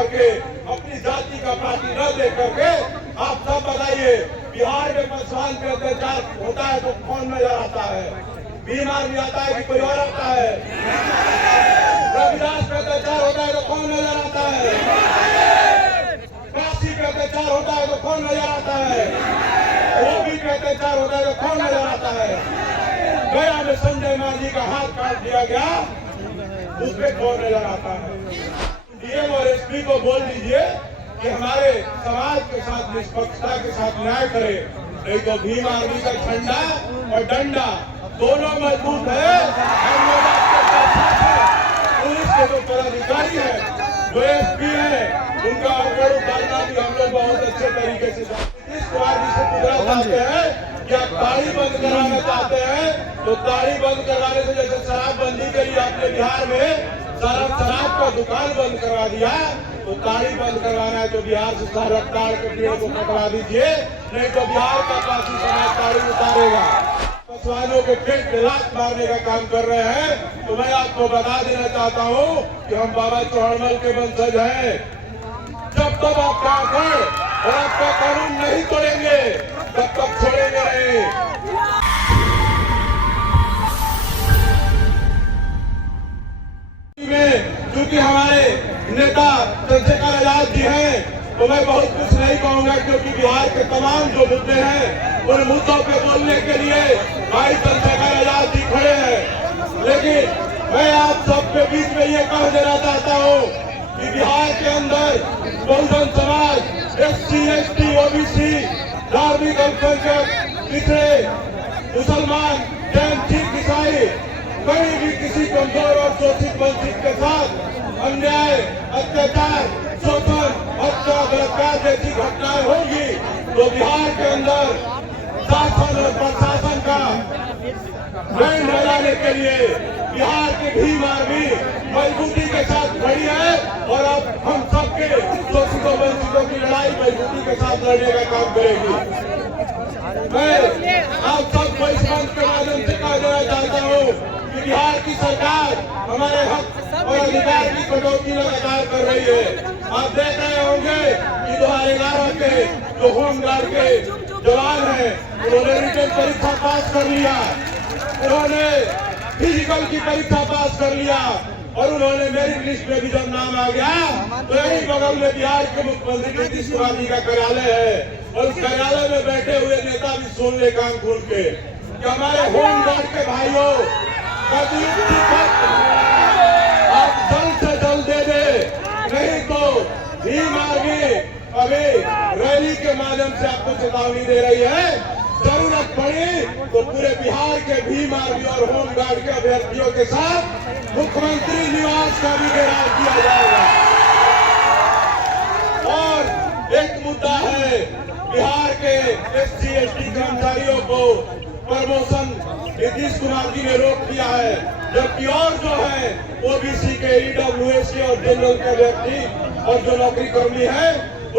करके, अपनी जाति का पार्टी न दे करके आप सब बताइए, बिहार में पासवान पे अत्याचार होता है तो कौन नजर आता है? बीमार भी आता है कि कोई और आता है? रविदास पे अत्याचार होता है तो कौन नजर आता है? काशी पे अत्याचार होता है तो कौन नजर आता है? ओबी पे अत्याचार होता है तो कौन नजर आता है? गया में संजय मांझी का हाथ काट दिया गया, उसमें कौन नजर आता है? डीएम और एसपी को बोल दीजिए कि हमारे समाज के साथ निष्पक्षता के साथ न्याय करे, नहीं तो भीम आर्मी का झंडा और डंडा दोनों मजबूत है। पुलिस के जो पदाधिकारी है, जो एसपी है, उनका अवगढ़ उतारना भी हम लोग बहुत अच्छे तरीके से नीतीश कुमार जी से पूछना चाहते हैं कि आप ताड़ी बंद कराना चाहते हैं तो ताड़ी बंद करवाने से, जैसे शराबबंदी के लिए आपने बिहार में शराब का दुकान बंद करवा दिया, तो ताड़ी बंद करवाना है तो बिहार से सारा रफ्तार के पेड़ को पकड़ा दीजिए, नहीं तो बिहार का पासी समाज ताड़ी उतारेगा। पासवानों के पेट पे लात मारने का काम कर रहे हैं। तो मैं आपको बता देना चाहता हूँ कि हम बाबा चौड़मल के वंशज हैं। जब तक आपका आंकड़ और आपका कानून नहीं तोड़ेंगे तब तक छोड़ेंगे नहीं। क्योंकि हमारे नेता चंद्रशेखर आजाद जी हैं, तो मैं बहुत कुछ नहीं कहूंगा, क्योंकि बिहार के तमाम जो मुद्दे हैं उन मुद्दों पे बोलने के लिए भाई चंद्रशेखर आजाद जी खड़े हैं। लेकिन मैं आप सबके बीच में ये कह देना चाहता हूँ कि बिहार के अंदर Bahujan Samaj, SC, ST, OBC, धार्मिक अल्पसंख्यक, पिछड़े, मुसलमान, जैन, सिख, ईसाई, कहीं भी किसी कमजोर और शोषित वंचित के साथ अन्याय, अत्याचार, शोषण, हत्या, बलात्कार जैसी घटनाएं होगी तो बिहार के अंदर शासन और प्रशासन का बैंड बजाने के लिए बिहार की भीम आर्मी मजबूती के साथ खड़ी है। और अब हम सबके शोषितों वंचितों की लड़ाई मजबूती के साथ लड़ने का काम करेगी। मैं आप सबको इस मंच के माध्यम से कह देना चाहता हूँ कि बिहार की सरकार हमारे हक और अधिकार की कटौती लगातार कर रही है। आप देख रहे होंगे कि 2011 के जो होमगार्ड के जवान हैं, उन्होंने रिटन परीक्षा पास कर लिया, उन्होंने फिजिकल की परीक्षा पास कर लिया और उन्होंने मेरिट लिस्ट में भी जब नाम आ गया तो यही बगल में बिहार के मुख्यमंत्री नीतीश कुमार जी का कार्यालय है और उस कार्यालय में बैठे हुए नेता भी सुन ले कान खोल के कि हमारे होमगार्ड के भाइयों आप जल्द से जल्द दे दे, नहीं तो भीम आर्मी अभी रैली के माध्यम से आपको चेतावनी दे रही है। जरूरत पड़ी तो पूरे बिहार के भीम आर्मी और होमगार्ड के अभ्यर्थियों के साथ मुख्यमंत्री निवास का भी घेराव किया जाएगा। और एक मुद्दा है, बिहार के SC, ST कर्मचारियों को प्रमोशन नीतीश कुमार जी ने रोक दिया है, जबकि और जो है OBC के, EWS के और जनरल के व्यक्ति और जो नौकरी कर्मी है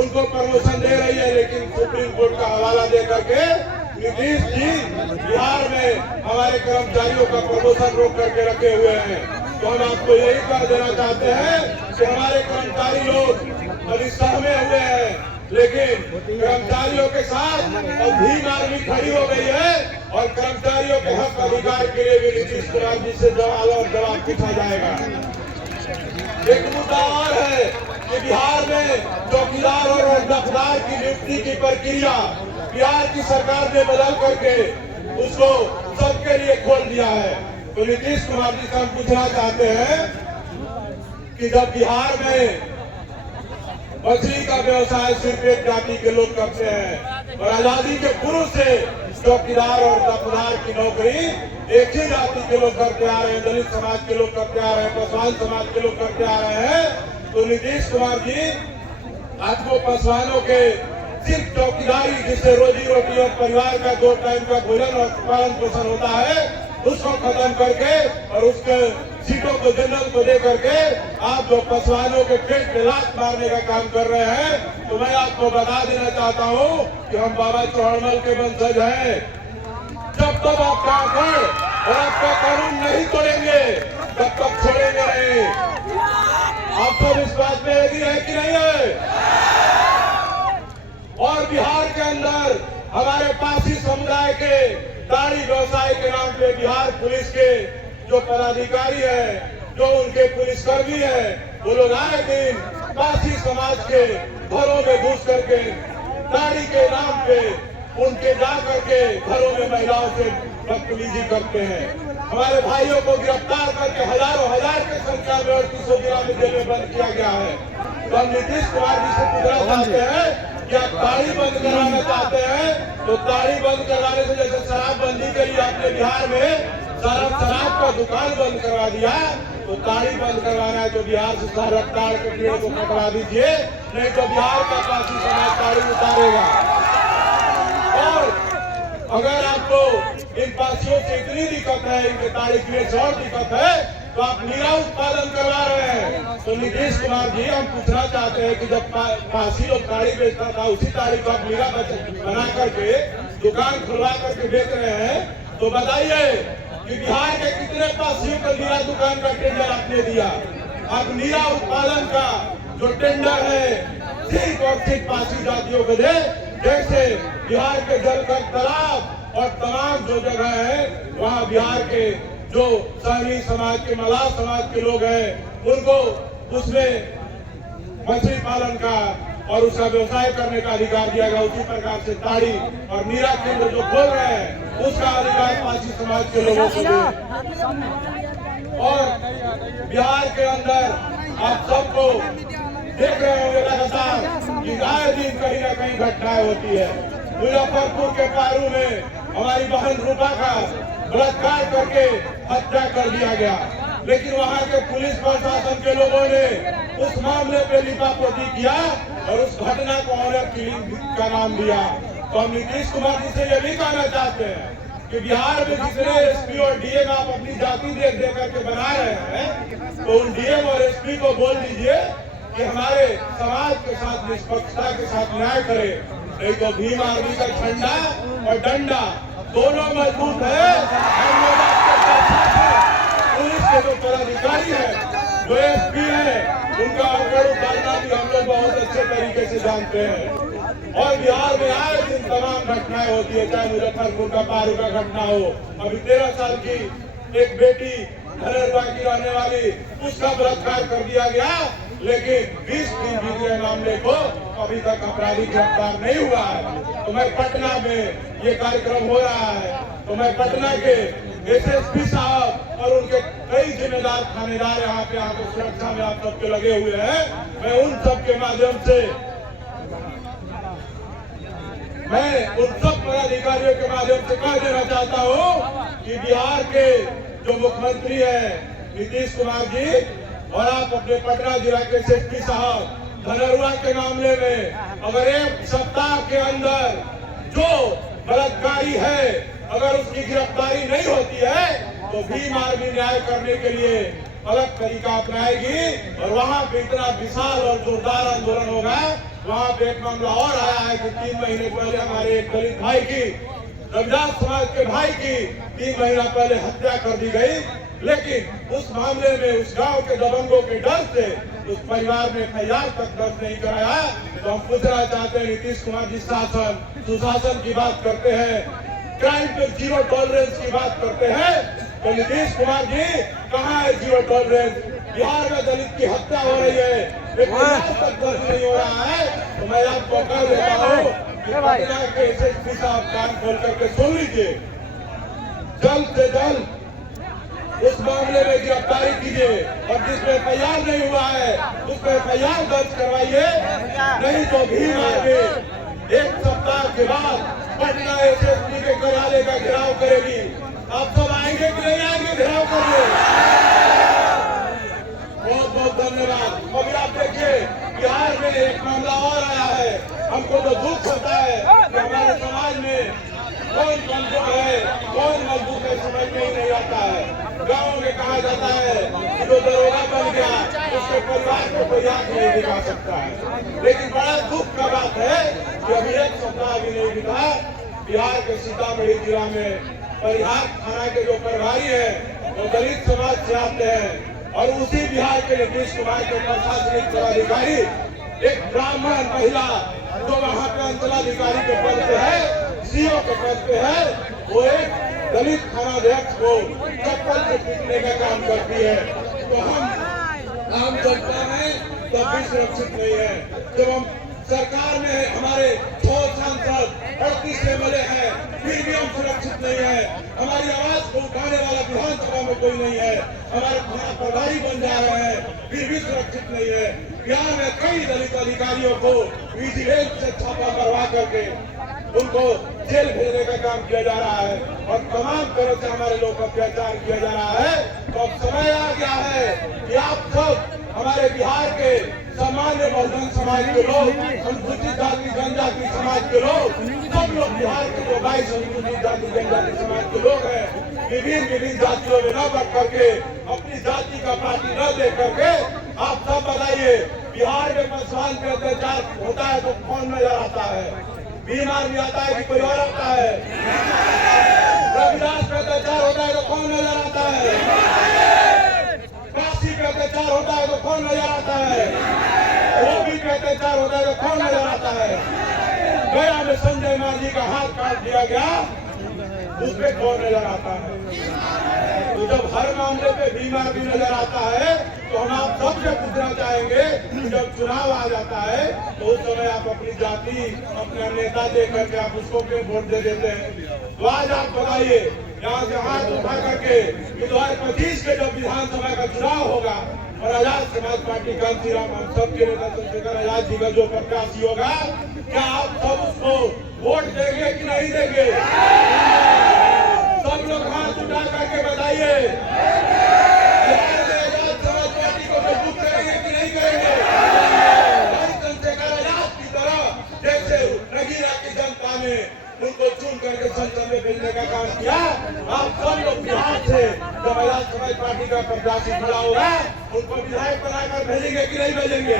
उनको प्रमोशन दे रही है। लेकिन सुप्रीम कोर्ट का हवाला दे करके नीतीश जी बिहार में हमारे कर्मचारियों का प्रमोशन रोक करके रखे हुए हैं। तो हम आपको यही कह देना चाहते हैं कि हमारे कर्मचारी लोग अभी सहमे हुए हैं, लेकिन कर्मचारियों के साथ अब भीम आर्मी खड़ी हो गई है और कर्मचारियों के हक अधिकार के लिए भी नीतीश कुमार जी से जवाब पूछा जाएगा। एक मुद्दा और है कि बिहार में चौकीदार और दफ्तार की नियुक्ति की प्रक्रिया बिहार की सरकार ने बदल करके उसको सबके लिए खोल दिया है। तो नीतीश कुमार जी से हम पूछना चाहते हैं कि जब बिहार में मछली का व्यवसाय सिर्फ एक जाति के लोग करते हैं और आजादी के पूर्व से चौकीदार और दफ्तार की नौकरी एक ही जाति के लोग करते आ रहे हैं, दलित समाज के लोग करते आ रहे हैं, पासवान समाज के लोग करते आ रहे हैं, तो नीतीश कुमार जी आपको पासवानों के सिर्फ चौकीदारी, जिससे रोजी रोटी और परिवार का 2 टाइम का भोजन और पालन पोषण होता है, उसको खत्म करके और उसके सीटों को जनरल को दे करके आप जो पासवानों के पेट पे लात मारने का काम कर रहे हैं। तो मैं आपको बता देना चाहता हूँ कि हम बाबा चौड़मल के वंशज हैं। जब तक आपका आंकड़ और आपका कानून नहीं तोड़ेंगे तब तक छोड़ेंगे नहीं। आप सब इस बात में एग्री है कि नहीं है? दाढ़ी व्यवसाय के नाम पे बिहार पुलिस के जो पदाधिकारी है, जो उनके पुलिसकर्मी है, वो लोग आए दिन पासी समाज के घरों में घुस करके दाढ़ी के नाम पे उनके जा करके घरों में महिलाओं से बदतमीजी करते हैं। हमारे भाइयों को गिरफ्तार करके हजारों हजार की संख्या में और 300 जिला में जेल में बंद किया गया है। तो हम नीतीश कुमार जी से पूछना चाहते हैं कि आप दाढ़ी बंद कराना चाहते हैं तो दाढ़ी बंद करवाने से जैसे शराबबंदी के लिए आपने बिहार में शराब का दुकान बंद करवा दिया, तो दाढ़ी बंद करवाना है तो बिहार से सारा रफ्तार के पेड़ को पकड़ा दीजिए, नहीं तो बिहार का पासी समाज दाढ़ी उतारेगा। और अगर आपको इन पासियों से इतनी दिक्कत है, इनके दाढ़ी की और दिक्कत है, तो आप नीरा उत्पादन करवा रहे हैं। तो नीतीश कुमार जी, हम पूछना चाहते हैं कि जब पासी लोग दाढ़ी बेचता था, उसी दाढ़ी को आप नीरा बना करके दुकान खुलवा करके बेच रहे हैं, तो बताइए कि बिहार के कितने पासियों को नीरा दुकान का टेंडर आपने दिया। अब नीरा उत्पादन का जो टेंडर है सिर्फ और सिर्फ पासी जातियों को दे, जैसे बिहार के जल का तालाब और तमाम जो जगह है वहाँ बिहार के जो सहनी समाज के, मलाह समाज के लोग हैं, उनको उसमें मछली पालन का और उसका व्यवसाय करने का अधिकार दिया गया। उसी प्रकार से दाढ़ी और नीरा केंद्र जो खोल रहे हैं उसका अधिकार पासी समाज के लोगों को दे। और बिहार के अंदर आप सबको देख रहे होंगे लगातार कि आए दिन कहीं न कहीं घटनाएं होती है। मुजफ्फरपुर के पारू में हमारी बहन रूपा का बलात्कार करके हत्या कर दिया गया, लेकिन वहाँ के पुलिस प्रशासन के लोगों ने उस मामले पे लिपापोती किया और उस घटना को ऑनर किलिंग का नाम दिया। तो हम नीतीश कुमार जी से ये भी कहना चाहते हैं कि बिहार में जितने एसपी और डीएम आप अपनी जाति दे करके बना रहे हैं, तो उन डीएम और एसपी को बोल दीजिए कि हमारे समाज के साथ निष्पक्षता के साथ न्याय करे, नहीं तो भीम आर्मी का झंडा और डंडा दोनों मजबूत है। हम लोग पुलिस के जो पदाधिकारी है, जो एसपी है, उनका अवगुण उतारना भी हम लोग बहुत अच्छे तरीके से जानते हैं। और बिहार में आए दिन तमाम घटनाएं होती है, चाहे मुजफ्फरपुर का पारू का घटना हो, अभी 13 साल की एक बेटी धनरुआ की रहने वाली, उसका बलात्कार कर दिया गया, लेकिन 20 दिन बीत गए मामले को, अभी तक अपराधी गिरफ्तार नहीं हुआ है। तो मैं पटना में ये कार्यक्रम हो रहा है, तो मैं पटना के एसएसपी साहब और उनके कई जिम्मेदार थानेदार यहाँ पे आपको सुरक्षा में आप सबके लगे हुए हैं, मैं उन सब के माध्यम से उन सब पदाधिकारियों के माध्यम से कह देना चाहता हूँ कि बिहार के जो मुख्यमंत्री है नीतीश कुमार जी, और आप अपने पटना जिला के एसएसपी साहब धनरुआ के मामले में अगर एक सप्ताह के अंदर जो बलात्कारी है अगर उसकी गिरफ्तारी नहीं होती है, तो भीम आर्मी न्याय करने के लिए अलग तरीका अपनाएगी और वहाँ पे इतना विशाल और जोरदार आंदोलन होगा। वहाँ पे एक मामला और आया है कि 3 महीने पहले हमारे एक दलित भाई की, रविदास समाज के भाई की 3 महीना पहले हत्या कर दी गई, लेकिन उस मामले में उस गांव के दबंगों के डर से उस परिवार ने एफआईआर तक दर्ज नहीं कराया। तो हम पूछना चाहते हैं, नीतीश कुमार जी शासन सुशासन की बात करते हैं, क्राइम पे जीरो टॉलरेंस की बात करते हैं, तो नीतीश कुमार जी कहाँ है जीरो टॉलरेंस? बिहार में दलित की हत्या हो रही है, एफआईआर तक दर्ज नहीं हो रहा है। तो मैं आपको कह देता हूँ कि पटना के एसएसपी साहब कान खोल करके सुन लीजिए, जल्द से जल्द उस मामले में गिरफ्तारी कीजिए और जिसमें एफआईआर नहीं हुआ है उसमें एफआईआर दर्ज करवाइए, नहीं तो भीम आर्मी 1 सप्ताह के बाद पटना एसएसपी के कार्यालय का घेराव करेगी। आप सब आएंगे कि नहीं आएंगे घेराव करने? बहुत बहुत धन्यवाद। अभी आप देखिए बिहार में एक मामला और आया है, हमको तो दुख होता है कि हमारे समाज में कौन कमजोर है कौन मजबूत है समझ में ही नहीं आता है। गाँव में कहा जाता है कि जो दरोगा बन गया उसके परिवार को कोई आंख नहीं दिखा सकता है, लेकिन बड़ा दुख का बात है कि अभी 1 सप्ताह भी नहीं बीता, बिहार के सीतामढ़ी जिला में परिहार थाना के जो प्रभारी है वो दलित समाज से आते हैं और उसी बिहार के नीतीश कुमार के प्रशासनिक पदाधिकारी एक ब्राह्मण महिला जो वहाँ पे अंचलाधिकारी के पद पे है, सीओ के पद पे है, वो एक दलित थानाध्यक्ष को चप्पल से पीटने का काम करती है। तो हम आम जनता हैं तब भी सुरक्षित नहीं है। जब हम सरकार में हमारे 100 सांसद 38 MLA हैं, फिर भी हम सुरक्षित नहीं है। हमारी आवाज को उठाने वाला विधानसभा में कोई नहीं है। हमारे थाना प्रभारी बन जा रहे हैं, फिर भी सुरक्षित नहीं है। बिहार में कई दलित अधिकारियों को विजिलेंस से छापा करवा करके उनको जेल भेजने का काम किया जा रहा है और तमाम तरह से हमारे लोगों का अत्याचार किया जा रहा है। तो अब समय आ गया है कि आप सब हमारे बिहार के सामान्य बहुजन समाज के लोग, अनुसूचित जाति जनजाति समाज के लोग, सब लोग बिहार के जो 22 अनुसूचित जाति जनजाति समाज के लोग हैं, विभिन्न जातियों में न बढ़ करके अपनी जाति का पार्टी न दे करके आप सब बताइए, बिहार में मुसलमान पे अत्याचार होता है तो कौन नजर आता है? बीमार भी आता है कि कोई और आता है? रविदास पे अत्याचार होता है तो कौन नजर आता है? काशी पे अत्याचार होता है तो कौन नजर आता है? रवि पे अत्याचार होता है तो कौन नजर आता है? गया में संजय मांझी का हाथ काट दिया गया, उसपे कौन नजर आता है? तो जब हर मामले पे बीमार भी नजर आता है तो हम आप सबसे पूछना चाहेंगे कि जब चुनाव आ जाता है तो उस समय आप अपनी जाति, अपना नेता देख करके आप उसको क्यों वोट दे देते हैं? तो आज आप बताइए, यहाँ से हाथ उठा करके 2025 के जब विधानसभा का चुनाव होगा और आजाद समाज पार्टी कांतीराम हम सबके नेता चंद्रशेखर आजाद जी का जो प्रत्याशी होगा, क्या आप सब उसको वोट देंगे कि नहीं देंगे? सब लोग हाथ उठा करके बताइए, आजाद समाज पार्टी को मजबूत करेंगे कि नहीं करेंगे? चंद्रशेखर आजाद की तरह जैसे नगीना की जनता ने उनको चुन करके संसद में भेजने का काम किया, आप सब लोग बिहार से जब आजाद समाज पार्टी का प्रत्याशी खड़ा होगा उनको विधायक बनाकर भेजेंगे कि नहीं भेजेंगे?